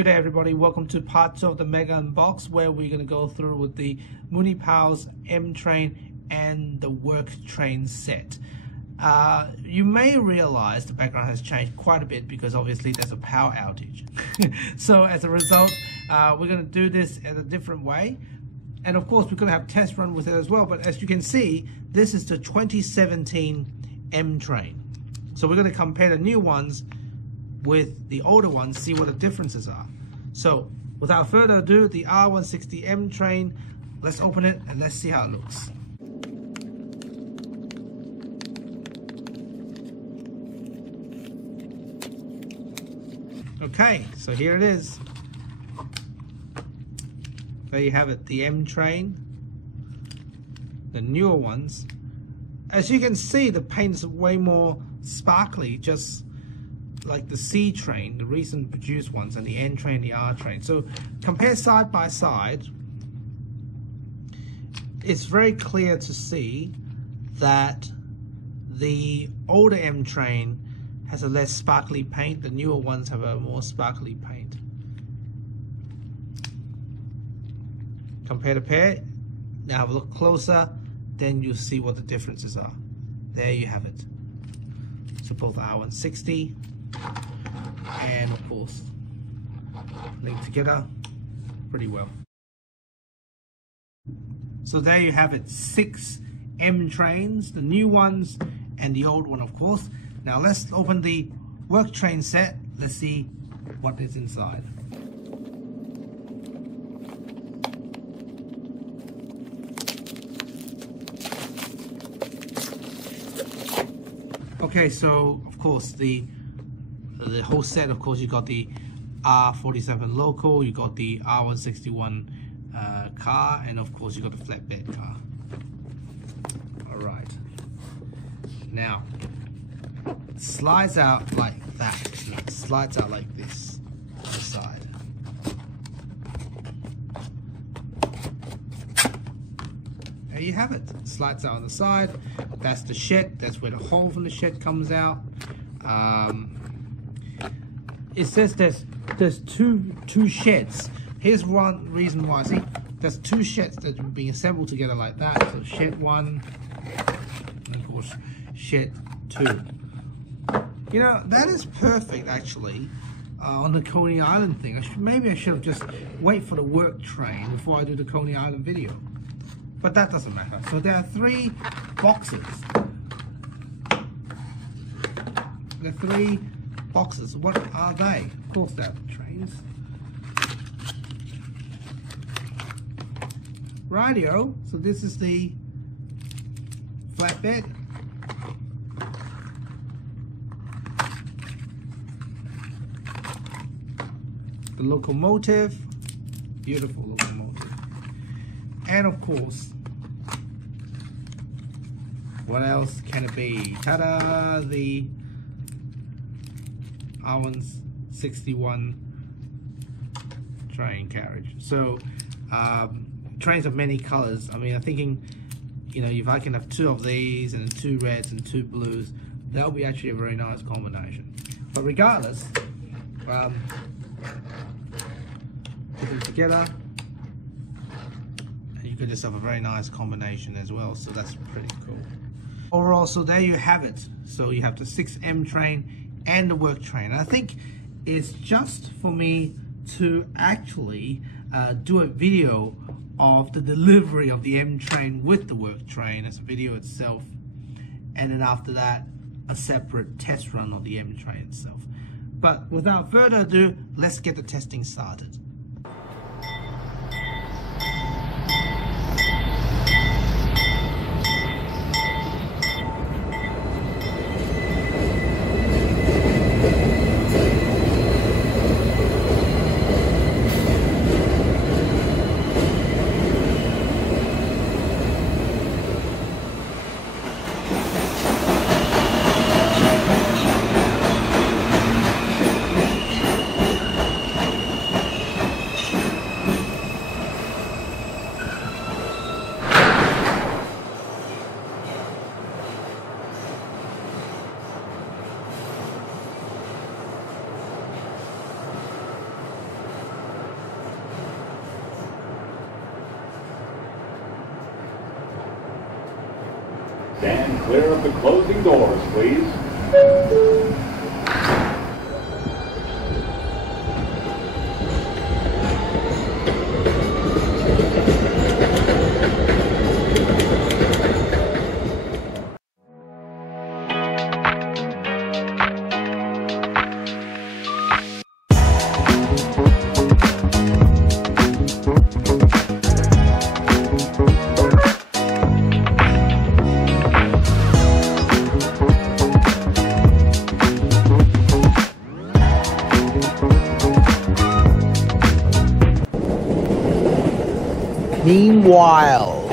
Good day everybody, welcome to part 2 of the Mega Unbox, where we're going to go through with the Munipals M Train and the Work Train set. You may realize the background has changed quite a bit because obviously there's a power outage. So as a result, we're going to do this in a different way. And of course we're going to have test run with it as well, but as you can see, this is the 2017 M Train. So we're going to compare the new ones with the older ones, see what the differences are. So without further ado, the R160 M Train, let's open it and let's see how it looks. Okay, so here it is. There you have it, the M Train, the newer ones. As you can see, the paint is way more sparkly, just like the C Train, the recent produced ones, and the N Train, the R Train. So compare side by side, it's very clear to see that the older M Train has a less sparkly paint, the newer ones have a more sparkly paint. Compare the pair, now have a look closer, then you'll see what the differences are. There you have it. So both R160 and of course linked together pretty well. So there you have it, 6 M Trains, the new ones and the old one of course. Now let's open the Work Train set, let's see what is inside. Okay, so of course the whole set, of course you got the R47 local, you got the R161 car, and of course you got the flatbed car. Alright, now it slides out like that, it slides out like this on the side. There you have it, slides out on the side. That's the shed, that's where the hole from the shed comes out. It says there's two sheds. Here's one reason why. See, there's 2 sheds that are being assembled together like that. So shed 1, and of course shed 2. You know, that is perfect actually on the Coney Island thing. Maybe I should have just wait for the Work Train before I do the Coney Island video. But that doesn't matter. So there are 3 boxes. The 3 boxes. What are they? Of course they're trains. Radio. So this is the flatbed. The locomotive. Beautiful locomotive. And of course, what else can it be? Ta-da! The R161 train carriage. So trains of many colors. I mean, I'm thinking, you know, if I can have 2 of these and 2 reds and 2 blues, that'll be actually a very nice combination. But regardless, put them together, you get yourself a very nice combination as well, so that's pretty cool. Overall, so there you have it. So you have the 6 M Train and the Work Train. I think it's just for me to actually do a video of the delivery of the M Train with the Work Train as a video itself, and then after that a separate test run of the M Train itself. But without further ado, let's get the testing started. Stand clear of the closing doors, please. Meanwhile,